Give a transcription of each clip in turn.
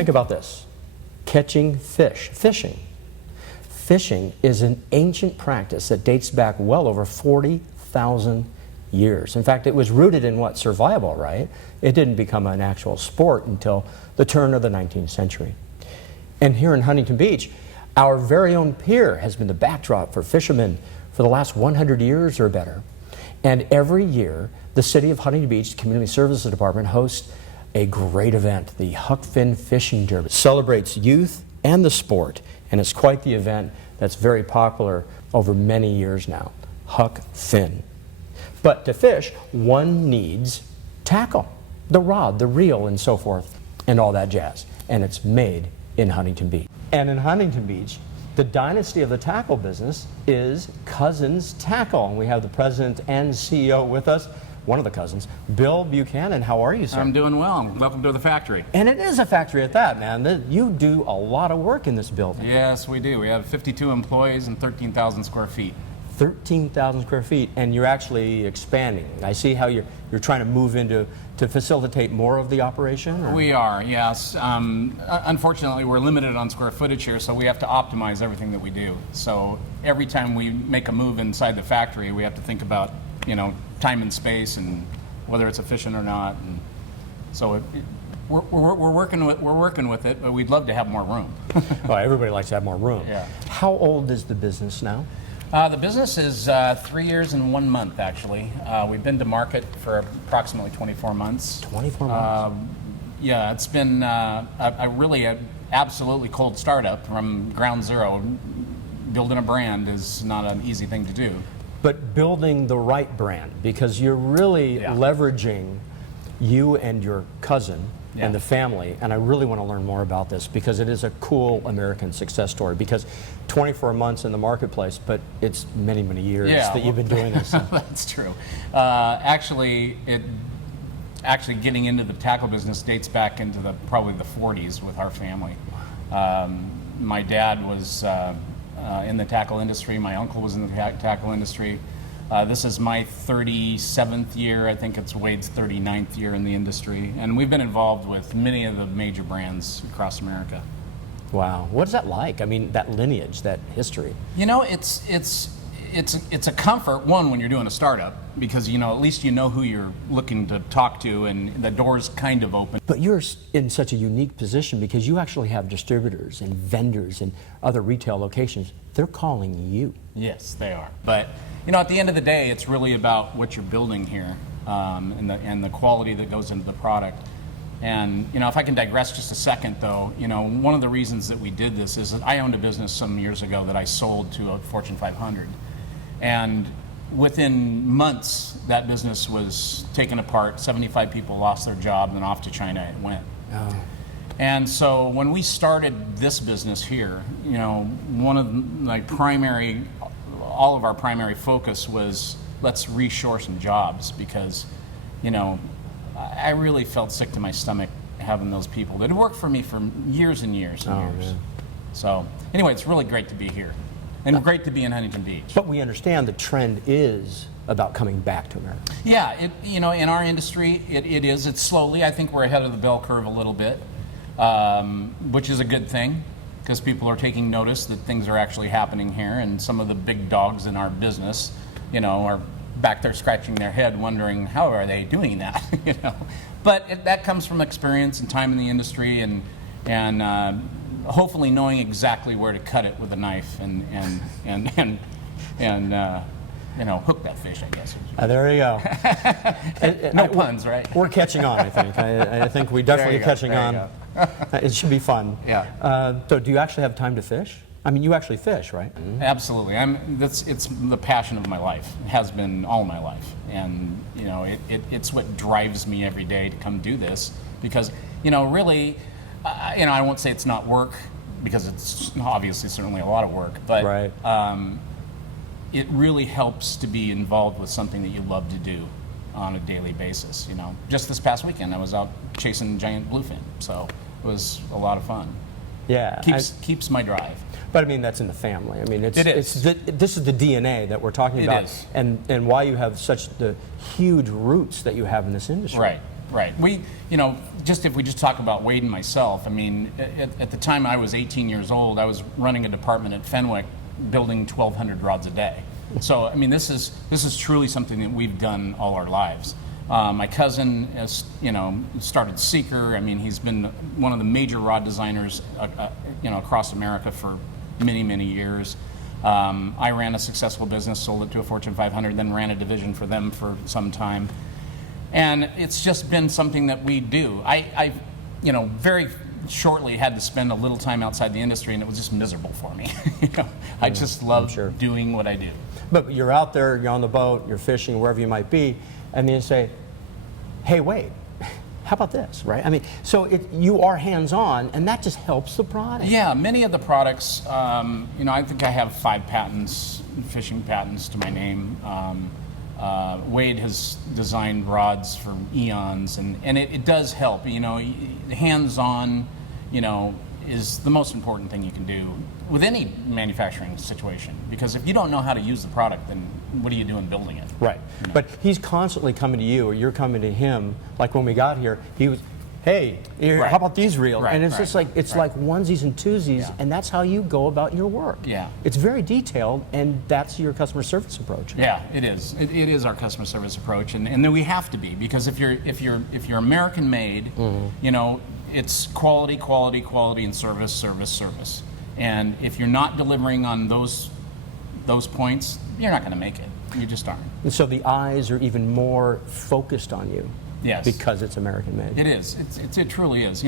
Think about this. Catching fish, fishing. Fishing is an ancient practice that dates back well over 40,000 years. In fact, it was rooted in what? Survival, right? It didn't become an actual sport until the turn of the 19th century. And here in Huntington Beach, our very own pier has been the backdrop for fishermen for the last 100 years or better. And every year, the City of Huntington Beach Community Services Department hosts a great event, the Huck Finn Fishing Derby. It celebrates youth and the sport, and it's quite the event that's very popular over many years now, Huck Finn. But to fish, one needs tackle, the rod, the reel, and so forth, and all that jazz. And it's made in Huntington Beach. And in Huntington Beach, the dynasty of the tackle business is Cousins Tackle. And we have the president and CEO with us, one of the cousins, Bill Buchanan. How are you, sir? I'm doing well. Welcome to the factory. And it is a factory at that, man. You do a lot of work in this building. Yes, we do. We have 52 employees and 13,000 square feet. 13,000 square feet, and you're actually expanding. I see how you're trying to move into to facilitate more of the operation? Or? We are, yes. Unfortunately, we're limited on square footage here, so we have to optimize everything that we do. So every time we make a move inside the factory, we have to think about, time and space and whether it's efficient or not. And so we're working with it, but we'd love to have more room. Well, everybody likes to have more room. Yeah. How old is the business now? The business is 3 years and 1 month, actually. We've been to market for approximately 24 months. 24 months? Yeah, it's been a absolutely cold startup from ground zero. Building a brand is not an easy thing to do. But building the right brand, because you're really leveraging you and your cousin and the family, and I really want to learn more about this because it is a cool American success story, because 24 months in the marketplace, but it's many, many years that you've been doing this. That's true. Actually getting into the tackle business dates back into probably the 40s with our family. My dad was in the tackle industry. My uncle was in the tackle industry. This is my 37th year. I think it's Wade's 39th year in the industry. And we've been involved with many of the major brands across America. Wow. What is that like? I mean, that lineage, that history. It's a comfort, one, when you're doing a startup, because, at least you know who you're looking to talk to and the door's kind of open. But you're in such a unique position because you actually have distributors and vendors and other retail locations. They're calling you. Yes, they are. But, at the end of the day, it's really about what you're building here and the quality that goes into the product. And, if I can digress just a second, though, one of the reasons that we did this is that I owned a business some years ago that I sold to a Fortune 500. And within months, that business was taken apart. 75 people lost their job, and off to China it went. Oh. And so when we started this business here, one of all of our primary focus was, let's reshore some jobs, because, I really felt sick to my stomach having those people that had worked for me for years and years and years. Man. So anyway, it's really great to be here. And great to be in Huntington Beach. But we understand the trend is about coming back to America. Yeah, in our industry, it is. It's slowly. I think we're ahead of the bell curve a little bit, which is a good thing, because people are taking notice that things are actually happening here, and some of the big dogs in our business, are back there scratching their head, wondering how are they doing that, But that comes from experience and time in the industry, and hopefully knowing exactly where to cut it with a knife and hook that fish, I guess. There you go. No puns, right? We're catching on, I think. I think we definitely are catching on. It should be fun. Yeah. So do you actually have time to fish? I mean, you actually fish, right? Absolutely. It's the passion of my life. It has been all my life. And, it's what drives me every day to come do this, because, really, I won't say it's not work, because it's obviously certainly a lot of work, but it really helps to be involved with something that you love to do on a daily basis. Just this past weekend I was out chasing giant bluefin, so it was a lot of fun. Yeah, keeps my drive. But I mean, that's in the family. I mean, it is. This is the DNA that we're talking about, is. and why you have such the huge roots that you have in this industry. Right. Right. We, just if we just talk about Wade and myself, I mean, at the time I was 18 years old, I was running a department at Fenwick building 1,200 rods a day. So, I mean, this is truly something that we've done all our lives. My cousin, started Seeker. I mean, he's been one of the major rod designers, across America for many, many years. I ran a successful business, sold it to a Fortune 500, then ran a division for them for some time. And it's just been something that we do. I very shortly had to spend a little time outside the industry, and it was just miserable for me. I just love doing what I do. But you're out there, you're on the boat, you're fishing, wherever you might be, and then you say, hey, wait, how about this, right? I mean, so you are hands-on, and that just helps the product. Yeah, many of the products, I think I have 5 patents, fishing patents to my name. Wade has designed rods for eons, and it does help. Hands-on, is the most important thing you can do with any manufacturing situation. Because if you don't know how to use the product, then what are you doing building it? Right. But he's constantly coming to you, or you're coming to him. Like when we got here, he was, hey, how about these reel? And it's just like, it's like onesies and twosies, and that's how you go about your work. Yeah. It's very detailed, and that's your customer service approach. Yeah, it is. It is our customer service approach, and then we have to be, because if you're American made, it's quality, quality, quality, and service, service, service. And if you're not delivering on those points, you're not going to make it. You just aren't. And so the eyes are even more focused on you. Yes. Because it's American made. It is. It truly is.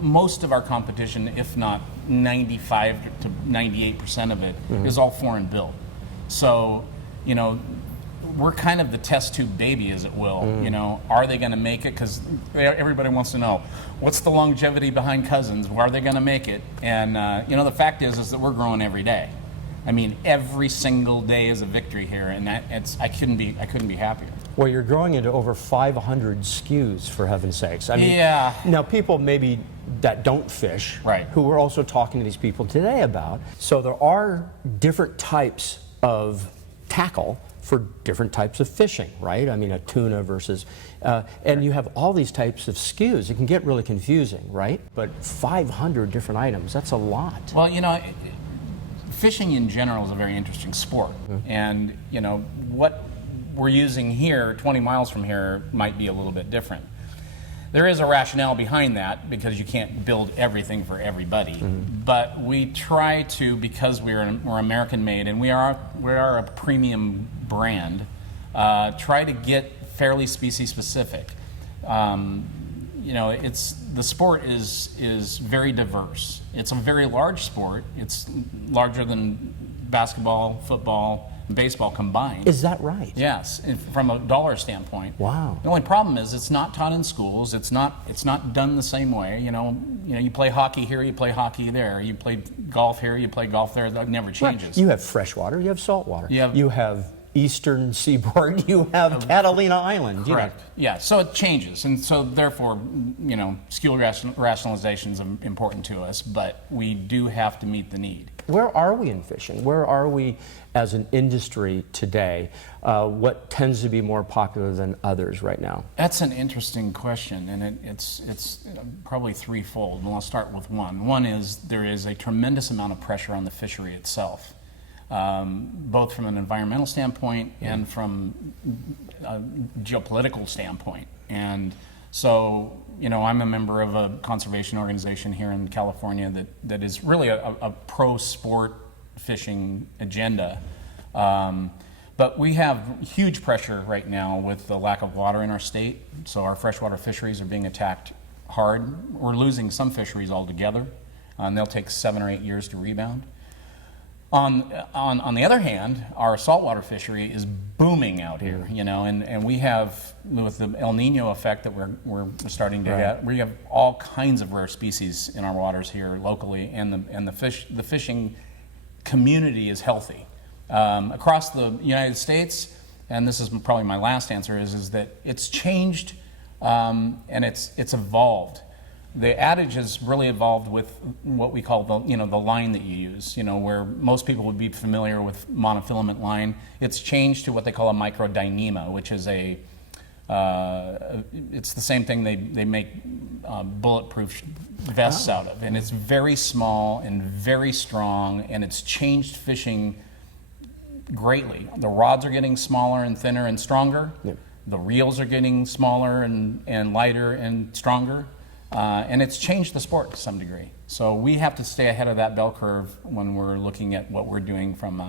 Most of our competition, if not 95 to 98% of it, is all foreign built. So, we're kind of the test tube baby, as it will. Are they going to make it? Because everybody wants to know, what's the longevity behind Cousins? Are they going to make it? And the fact is that we're growing every day. I mean, every single day is a victory here, and I couldn't be happier. Well, you're growing into over 500 SKUs, for heaven's sakes. I mean, yeah. Now, people maybe that don't fish, who we're also talking to these people today about. So there are different types of tackle for different types of fishing, right? I mean, a tuna versus, and you have all these types of SKUs. It can get really confusing, right? But 500 different items, that's a lot. Well, fishing in general is a very interesting sport. And, what we're using here, 20 miles from here, might be a little bit different. There is a rationale behind that, because you can't build everything for everybody. But we try to, because we're American made, and we are a premium brand, try to get fairly species specific. The sport is very diverse. It's a very large sport. It's larger than basketball, football, and baseball combined. Is that right? Yes, from a dollar standpoint. Wow. The only problem is it's not taught in schools. It's not done the same way. You play hockey here, you play hockey there. You play golf here, you play golf there. That never changes. Right. You have freshwater, you have saltwater. You have Eastern Seaboard, you have Catalina Island. Correct. Yeah, so it changes, and so therefore, skill rationalization is important to us, but we do have to meet the need. Where are we in fishing? Where are we as an industry today? What tends to be more popular than others right now? That's an interesting question, and it's probably threefold, and I'll start with one. One is there is a tremendous amount of pressure on the fishery itself. Both from an environmental standpoint and from a geopolitical standpoint. And so, I'm a member of a conservation organization here in California that is really a pro-sport fishing agenda. But we have huge pressure right now with the lack of water in our state. So our freshwater fisheries are being attacked hard. We're losing some fisheries altogether, and they'll take 7 or 8 years to rebound. On the other hand, our saltwater fishery is booming out here, and we have, with the El Nino effect that we're starting to get, we have all kinds of rare species in our waters here locally, and the fishing community is healthy. Across the United States, and this is probably my last answer, is that it's changed and it's evolved. The adage has really evolved with what we call the line that you use, where most people would be familiar with monofilament line. It's changed to what they call a microdynema, which is a It's the same thing they make bulletproof vests out of, and it's very small and very strong, and it's changed fishing greatly. The rods are getting smaller and thinner and stronger. Yep. The reels are getting smaller and lighter and stronger, and it's changed the sport to some degree. So we have to stay ahead of that bell curve when we're looking at what we're doing from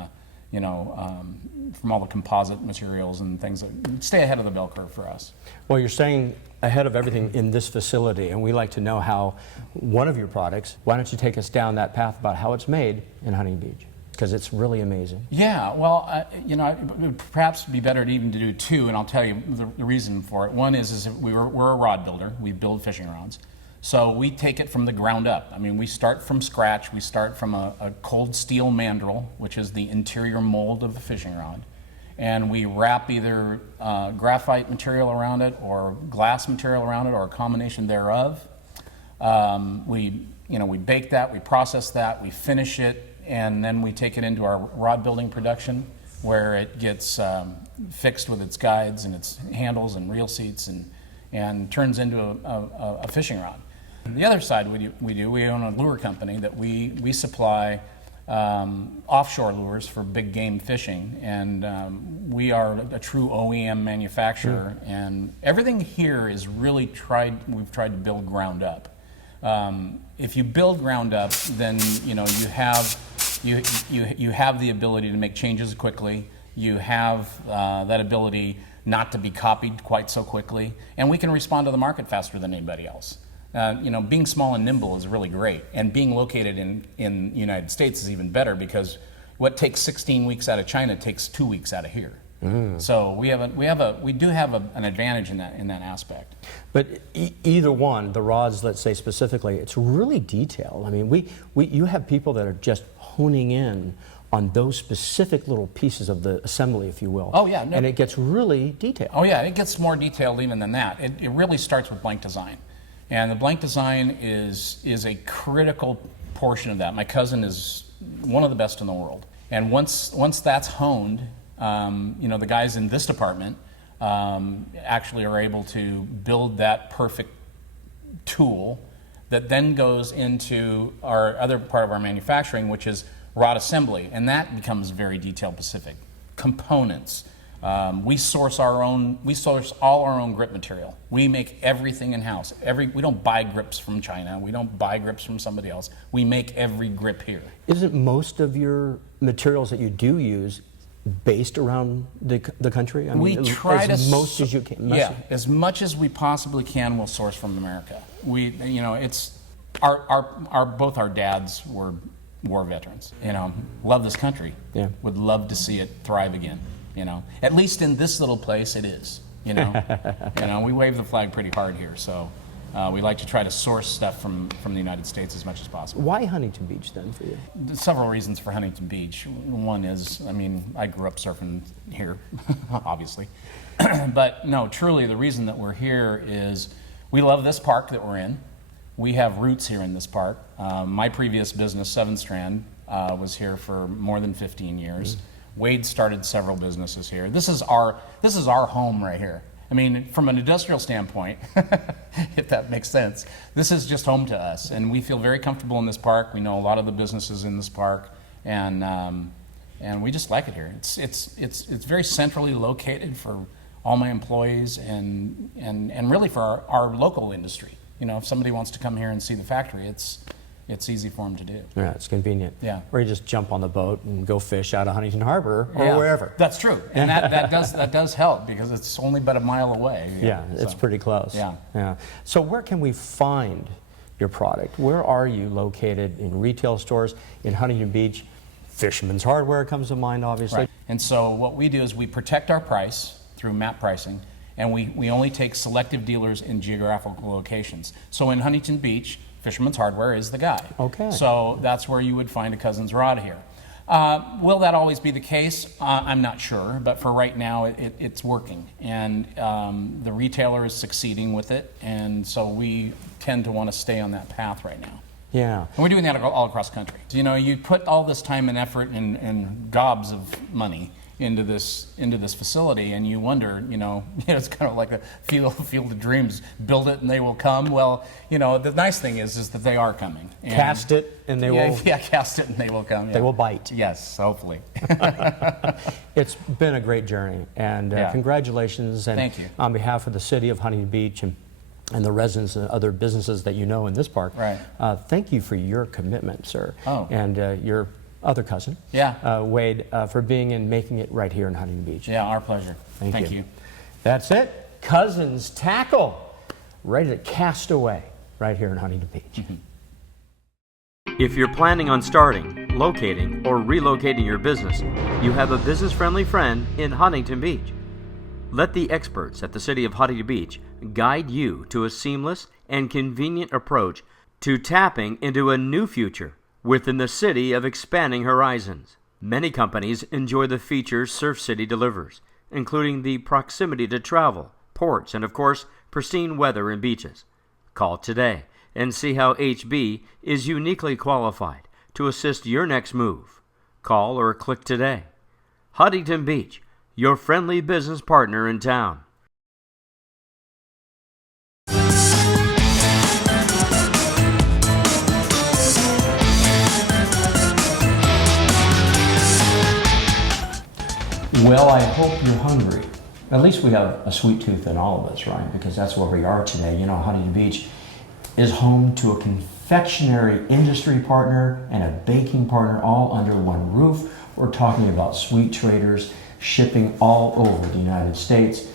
from all the composite materials and things that stay ahead of the bell curve for us. Well, you're staying ahead of everything in this facility, and we like to know how one of your products, why don't you take us down that path about how it's made in Huntington Beach? Because it's really amazing. Yeah, well, it would perhaps be better to even to do two, and I'll tell you the reason for it. One is we're a rod builder. We build fishing rods. So we take it from the ground up. I mean, we start from scratch. We start from a cold steel mandrel, which is the interior mold of the fishing rod. And we wrap either graphite material around it or glass material around it or a combination thereof. We bake that, we process that, we finish it, and then we take it into our rod building production where it gets fixed with its guides and its handles and reel seats and turns into a fishing rod. The other side we own a lure company that we supply offshore lures for big game fishing, and we are a true OEM manufacturer, and everything here is really we've tried to build ground up. If you build ground up, then you have the ability to make changes quickly. You have that ability not to be copied quite so quickly, and we can respond to the market faster than anybody else. Being small and nimble is really great, and being located in the United States is even better because what takes 16 weeks out of China takes 2 weeks out of here. So we do have an advantage in that aspect. But either one, the rods, let's say specifically, it's really detailed. I mean, you have people that are just honing in on those specific little pieces of the assembly, if you will. Oh yeah, and it gets really detailed. Oh yeah, it gets more detailed even than that. It really starts with blank design. And the blank design is a critical portion of that. My cousin is one of the best in the world. And once that's honed, the guys in this department actually are able to build that perfect tool that then goes into our other part of our manufacturing, which is rod assembly. And that becomes very detail specific. Components. We source all our own grip material. We make everything in-house. We don't buy grips from China. We don't buy grips from somebody else. We make every grip here. Isn't most of your materials that you do use based around the country? I mean, as most as you can. Yeah, as much as we possibly can, we'll source from America. It's both our dads were war veterans. Love this country. Yeah. Would love to see it thrive again. At least in this little place, it is. We wave the flag pretty hard here, so we like to try to source stuff from the United States as much as possible. Why Huntington Beach then for you? There's several reasons for Huntington Beach. One is, I grew up surfing here, obviously, but no, truly the reason that we're here is we love this park that we're in. We have roots here in this park. My previous business, Seven Strand, was here for more than 15 years. Wade started several businesses here. This is our home right here. I mean, from an industrial standpoint, if that makes sense, this is just home to us, and we feel very comfortable in this park. We know a lot of the businesses in this park, and we just like it here. It's very centrally located for all my employees, and really for our local industry. If somebody wants to come here and see the factory, it's easy for them to do. Yeah, it's convenient. Yeah. Or you just jump on the boat and go fish out of Huntington Harbor or wherever. That's true, and that does help because it's only about a mile away. Yeah, it's pretty close. Yeah. So where can we find your product? Where are you located in retail stores in Huntington Beach? Fisherman's Hardware comes to mind, obviously. Right. And so what we do is we protect our price through map pricing, and we only take selective dealers in geographical locations. So in Huntington Beach, Fisherman's Hardware is the guy. Okay. So that's where you would find a Cousin's Rod here. Will that always be the case? I'm not sure, but for right now, it's working, and the retailer is succeeding with it, and so we tend to want to stay on that path right now. Yeah. And we're doing that all across the country. You put all this time and effort and gobs of money into this facility, and you wonder, it's kind of like a field of dreams. Build it and they will come. Well, the nice thing is that they are coming. And Cast it and they will. Yeah, cast it and they will come. Yeah. They will bite. Yes, hopefully. It's been a great journey, and congratulations. And thank you. On behalf of the city of Huntington Beach and the residents and other businesses that you know in this park, right. Thank you for your commitment, sir. Oh. And your other cousin, Wade, for being and making it right here in Huntington Beach. Yeah, our pleasure. Thank you. That's it. Cousins Tackle, ready to cast away right here in Huntington Beach. If you're planning on starting, locating, or relocating your business, you have a business-friendly friend in Huntington Beach. Let the experts at the City of Huntington Beach guide you to a seamless and convenient approach to tapping into a new future within the city of expanding horizons. Many companies enjoy the features Surf City delivers, including the proximity to travel, ports, and of course, pristine weather and beaches. Call today and see how HB is uniquely qualified to assist your next move. Call or click today. Huntington Beach, your friendly business partner in town. Well, I hope you're hungry. At least we have a sweet tooth in all of us, right? Because that's where we are today. Huntington Beach is home to a confectionery industry partner and a baking partner all under one roof. We're talking about Sweet Traders shipping all over the United States.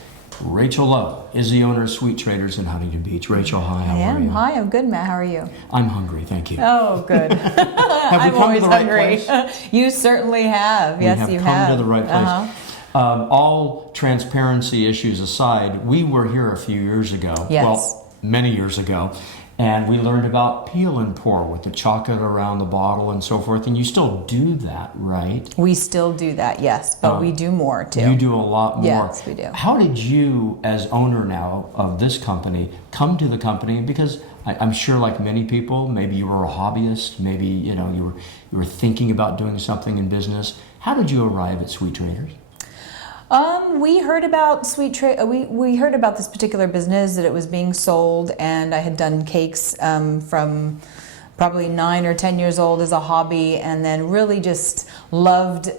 Rachel Lowe is the owner of Sweet Traders in Huntington Beach. Rachel, hi, how are you? Hi, I'm good, Matt. How are you? I'm hungry, thank you. Oh, good. Have we come to the right place? You certainly have. Yes, you have. We have come to the right place. All transparency issues aside, we were here a few years ago. Yes. Well, many years ago. And we learned about peel and pour with the chocolate around the bottle and so forth. And you still do that, right? We still do that, yes. But we do more, too. You do a lot more. Yes, we do. How did you, as owner now of this company, come to the company? Because I'm sure, like many people, maybe you were a hobbyist. Maybe you were thinking about doing something in business. How did you arrive at Sweet Traders? We heard about we heard about this particular business, that it was being sold, and I had done cakes from probably 9 or 10 years old as a hobby, and then really just loved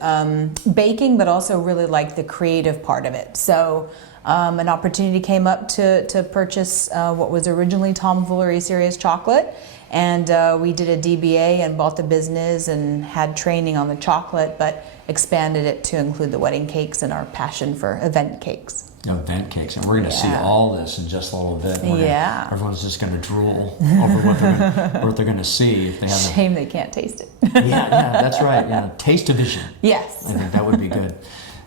baking, but also really liked the creative part of it. So an opportunity came up to purchase what was originally Tomfoolery Serious Chocolate, and we did a DBA and bought the business and had training on the chocolate, but expanded it to include the wedding cakes and our passion for event cakes. Event cakes, and we're going to see all this in just a little bit. Everyone's just going to drool over what they're going to see if they have. Shame they can't taste it. yeah, that's right. Yeah, taste-o-vision. Yes, I think that would be good.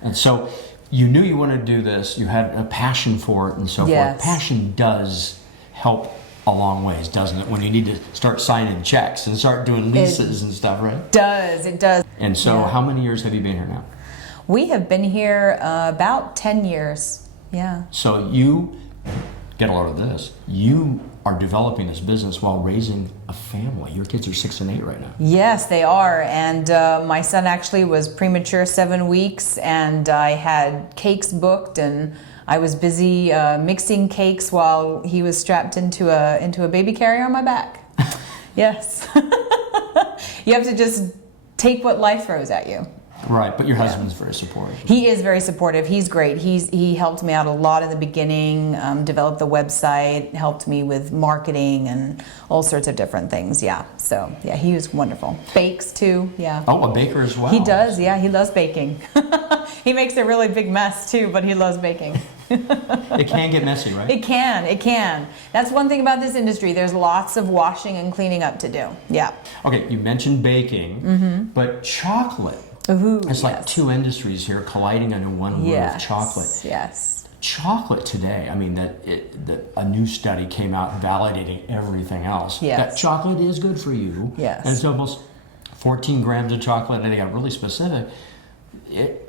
And so, you knew you wanted to do this. You had a passion for it, and so forth. Passion does help a long ways, doesn't it? When you need to start signing checks and start doing leases and stuff, right? It does. And so, how many years have you been here now? We have been here about 10 years. Yeah. So you get a load of this. You are developing this business while raising a family. Your kids are 6 and 8 right now. Yes, they are. And my son actually was premature 7 weeks, and I had cakes booked, and I was busy mixing cakes while he was strapped into a baby carrier on my back. Yes. You have to just take what life throws at you. Right, but your husband's very supportive. He is very supportive. He's great. He helped me out a lot in the beginning, developed the website, helped me with marketing and all sorts of different things. Yeah, so yeah, he was wonderful. Bakes too, yeah. Oh, a baker as well. He does, yeah, he loves baking. He makes a really big mess too, but he loves baking. It can get messy, right? It can. That's one thing about this industry. There's lots of washing and cleaning up to do. Yeah. Okay, you mentioned baking, but chocolate. Ooh, it's like two industries here colliding under one roof. Chocolate. Yes. Chocolate today. I mean, a new study came out validating everything else. Yes. That chocolate is good for you. Yes. And it's almost 14 grams of chocolate, and they got really specific.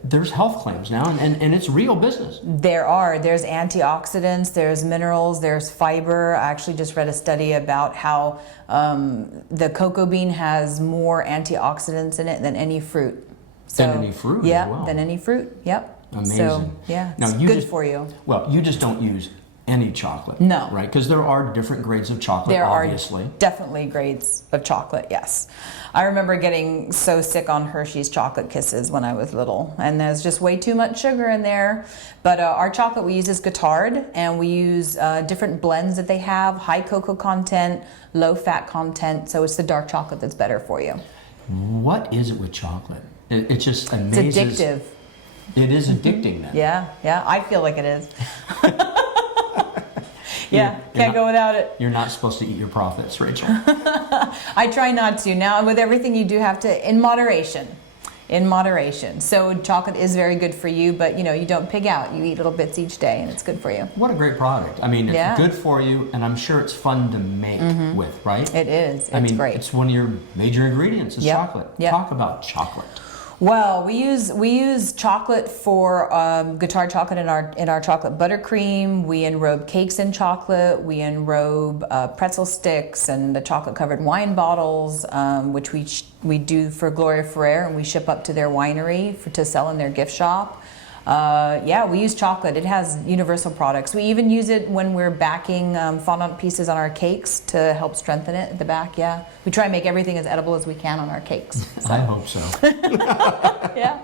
There's health claims now, and it's real business. There's antioxidants, there's minerals, there's fiber. I actually just read a study about how the cocoa bean has more antioxidants in it than any fruit. So, Than any fruit yeah, as well. than any fruit. Yep. Amazing. So, yeah, Now, it's you good just- for you. Well, you just don't use any chocolate. No. Right? Because there are different grades of chocolate, There obviously. are definitely grades of chocolate, yes. I remember getting so sick on Hershey's Chocolate Kisses when I was little, and there's just way too much sugar in there. But our chocolate we use is Guittard, and we use different blends that they have, high cocoa content, low fat content, so it's the dark chocolate that's better for you. What is it with chocolate? It just amazes. It's addictive. It is addicting then. Yeah, I feel like it is. You're Can't go without it. You're not supposed to eat your profits, Rachel. I try not to. Now, with everything, you do have to, in moderation. In moderation. So chocolate is very good for you, but you don't pig out. You eat little bits each day, and it's good for you. What a great product. I mean, it's Yeah. good for you, and I'm sure it's fun to make with, right? It is. It's I mean, great. it's one of your major ingredients is Yep. chocolate. Yep. Talk about chocolate. Well, we use chocolate for Guittard chocolate in our chocolate buttercream. We enrobe cakes in chocolate. We enrobe pretzel sticks and the chocolate covered wine bottles, which we do for Gloria Ferrer, and we ship up to their winery to sell in their gift shop. We use chocolate. It has universal products. We even use it when we're backing fondant pieces on our cakes to help strengthen it at the back. Yeah, we try and make everything as edible as we can on our cakes. I hope so. Yeah.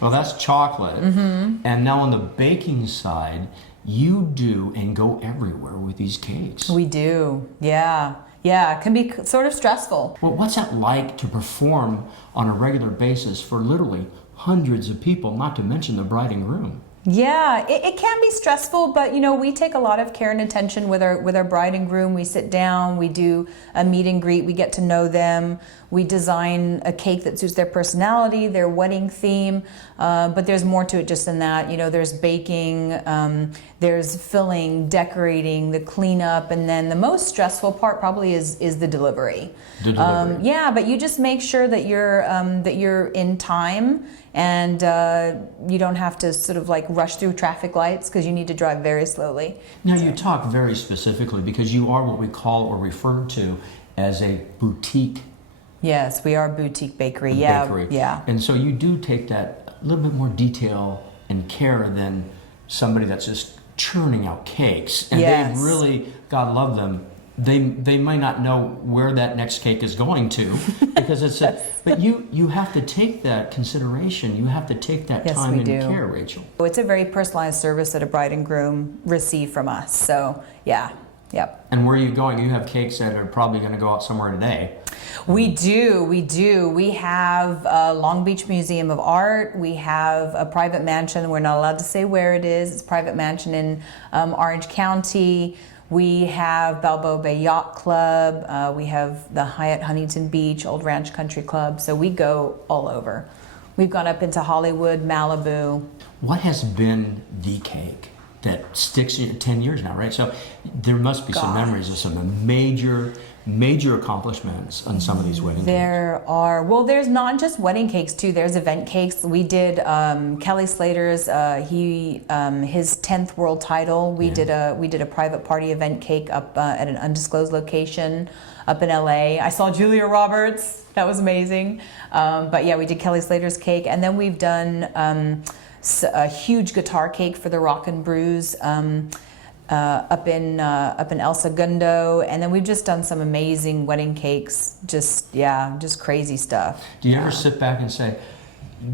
Well, that's chocolate. And now on the baking side, you do and go everywhere with these cakes. We do. Yeah. Yeah, it can be sort of stressful. Well, what's that like to perform on a regular basis for literally hundreds of people, not to mention the bride and groom? Yeah, it can be stressful, but we take a lot of care and attention with our bride and groom. We sit down, we do a meet and greet, we get to know them. We design a cake that suits their personality, their wedding theme, but there's more to it just than that. There's baking, there's filling, decorating, the cleanup, and then the most stressful part probably is the delivery. The delivery. Yeah, but you just make sure that you're in time, and you don't have to sort of like rush through traffic lights because you need to drive very slowly. Now, you talk very specifically because you are what we call or refer to as a boutique Yes, we are a boutique bakery. Yeah, bakery. yeah. And so you do take that a little bit more detail and care than somebody that's just churning out cakes. And Yes. they really, God love them, they might not know where that next cake is going to because it's but you have to take that consideration. You have to take that Yes, time we and do. care, Rachel. It's a very personalized service that a bride and groom receive from us. So, yeah, yep. And where are you going? You have cakes that are probably going to go out somewhere today. We do. We have Long Beach Museum of Art. We have a private mansion. We're not allowed to say where it is. It's a private mansion in Orange County. We have Balboa Bay Yacht Club. We have the Hyatt Huntington Beach, Old Ranch Country Club. So we go all over. We've gone up into Hollywood, Malibu. What has been the cake that sticks in 10 years now, right? So there must be some Gosh. memories of some major accomplishments on some of these wedding cakes. There are, well, there's not just wedding cakes too. There's event cakes. We did Kelly Slater's his 10th world title. We did a private party event cake up at an undisclosed location up in LA. I saw Julia Roberts. That was amazing. But yeah, we did Kelly Slater's cake, and then we've done a huge guitar cake for the Rock and Brews. Up in El Segundo, and then we've just done some amazing wedding cakes. Just crazy stuff. Do you ever sit back and say,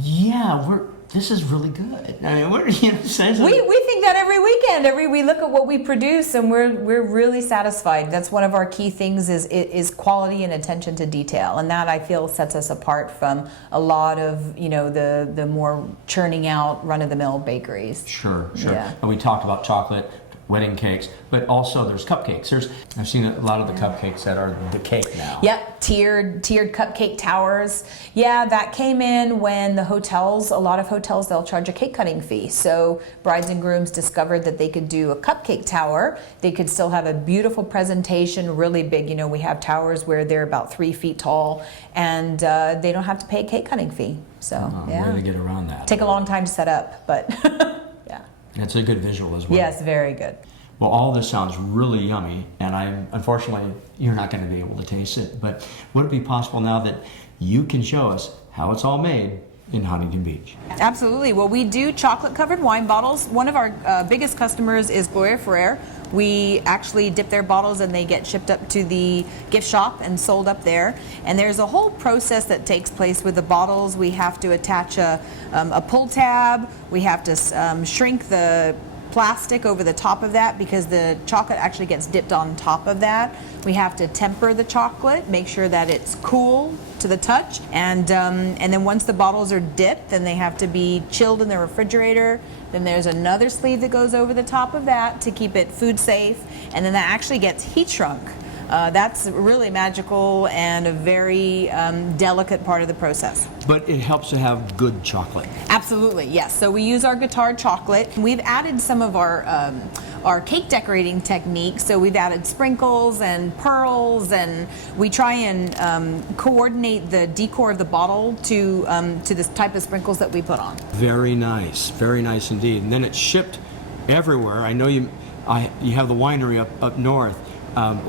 "Yeah, this is really good"? I mean, what are you saying? We think that every weekend. We look at what we produce, and we're really satisfied. That's one of our key things is quality and attention to detail, and that I feel sets us apart from a lot of the more churning out run of the mill bakeries. Sure. Yeah. And we talked about chocolate, wedding cakes, but also there's cupcakes. I've seen a lot of the cupcakes that are the cake now. Yep, tiered cupcake towers. Yeah, that came in when a lot of hotels, they'll charge a cake cutting fee. So brides and grooms discovered that they could do a cupcake tower. They could still have a beautiful presentation, really big. We have towers where they're about 3 feet tall, and they don't have to pay a cake cutting fee. So, yeah. Way to get around that. Take a long time to set up, but yeah. It's a good visual as well. Yes, very good. Well, all this sounds really yummy, and unfortunately, you're not going to be able to taste it. But would it be possible now that you can show us how it's all made in Huntington Beach. Absolutely. Well, we do chocolate-covered wine bottles. One of our biggest customers is Gloria Ferrer. We actually dip their bottles and they get shipped up to the gift shop and sold up there. And there's a whole process that takes place with the bottles. We have to attach a pull tab. We have to shrink the plastic over the top of that because the chocolate actually gets dipped on top of that. We have to temper the chocolate, make sure that it's cool to the touch, and then once the bottles are dipped, then they have to be chilled in the refrigerator. Then there's another sleeve that goes over the top of that to keep it food safe, and then that actually gets heat shrunk. That's really magical and a very delicate part of the process. But it helps to have good chocolate. Absolutely, yes. So we use our guitar chocolate. We've added some of our cake decorating techniques. So we've added sprinkles and pearls, and we try and coordinate the decor of the bottle to this type of sprinkles that we put on. Very nice indeed. And then it's shipped everywhere. I know you have the winery up north.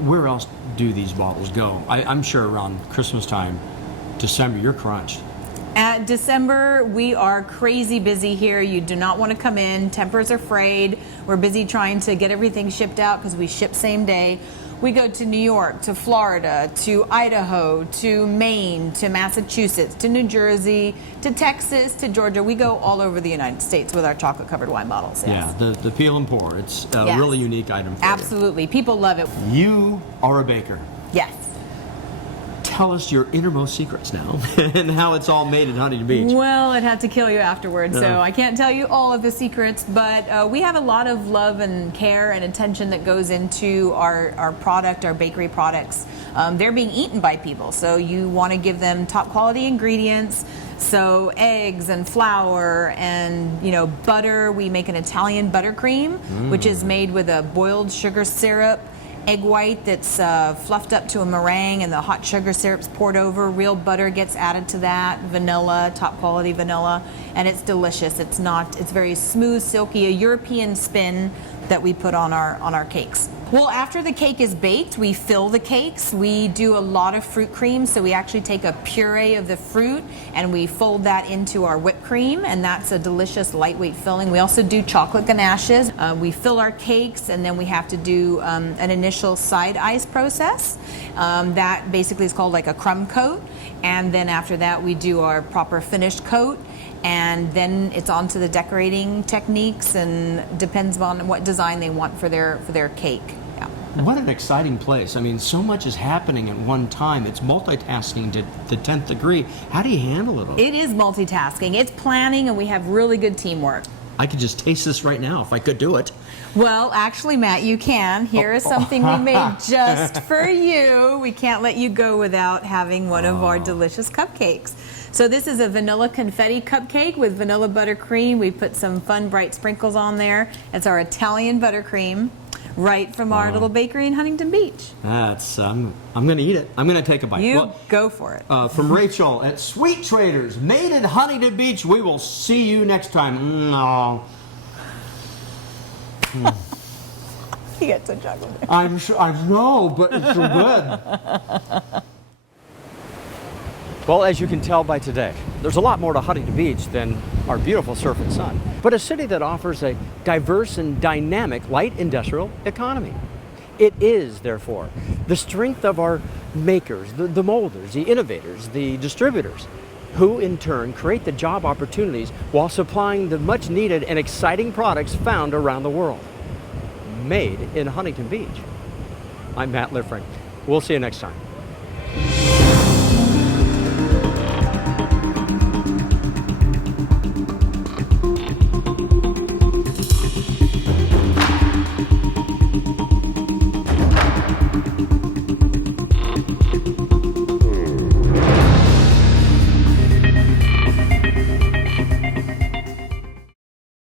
Where else do these bottles go? I'm sure around Christmas time, December, you're crunched. At December, we are crazy busy here. You do not want to come in. Tempers are frayed. We're busy trying to get everything shipped out because we ship same day. We go to New York, to Florida, to Idaho, to Maine, to Massachusetts, to New Jersey, to Texas, to Georgia. We go all over the United States with our chocolate-covered wine bottles. Yes. Yeah, the peel and pour. It's a really unique item for Absolutely. People love it. You are a baker. Yes. Tell us your innermost secrets now and how it's all made in Huntington Beach. Well, it had to kill you afterwards, so I can't tell you all of the secrets, but we have a lot of love and care and attention that goes into our product, our bakery products. They're being eaten by people, so you want to give them top quality ingredients. So eggs and flour and butter. We make an Italian buttercream, which is made with a boiled sugar syrup, egg white that's fluffed up to a meringue, and the hot sugar syrup's poured over. Real butter gets added to that, vanilla, top quality vanilla, and it's delicious. It's very smooth, silky, a European spin that we put on our cakes. Well, after the cake is baked, we fill the cakes. We do a lot of fruit cream, so we actually take a puree of the fruit and we fold that into our whipped cream, and that's a delicious lightweight filling. We also do chocolate ganaches. We fill our cakes, and then we have to do an initial side ice process. That basically is called like a crumb coat, and then after that we do our proper finished coat. And then it's on to the decorating techniques, and depends on what design they want for their cake. Yeah. What an exciting place. I mean, so much is happening at one time. It's multitasking to the 10th degree. How do you handle it all? It is multitasking. It's planning, and we have really good teamwork. I could just taste this right now if I could do it. Well, actually, Matt, you can. Here is something we made just for you. We can't let you go without having one of our delicious cupcakes. So this is a vanilla confetti cupcake with vanilla buttercream. We put some fun, bright sprinkles on there. It's our Italian buttercream, right from our little bakery in Huntington Beach. That's I'm going to eat it. I'm going to take a bite. Go for it. From Rachel at Sweet Traders, made in Huntington Beach. We will see you next time. You got some chocolate there. I'm sure. I know, but it's so good. Well, as you can tell by today, there's a lot more to Huntington Beach than our beautiful surf and sun, but a city that offers a diverse and dynamic light industrial economy. It is, therefore, the strength of our makers, the molders, the innovators, the distributors, who in turn create the job opportunities while supplying the much needed and exciting products found around the world. Made in Huntington Beach. I'm Matt Liffring. We'll see you next time.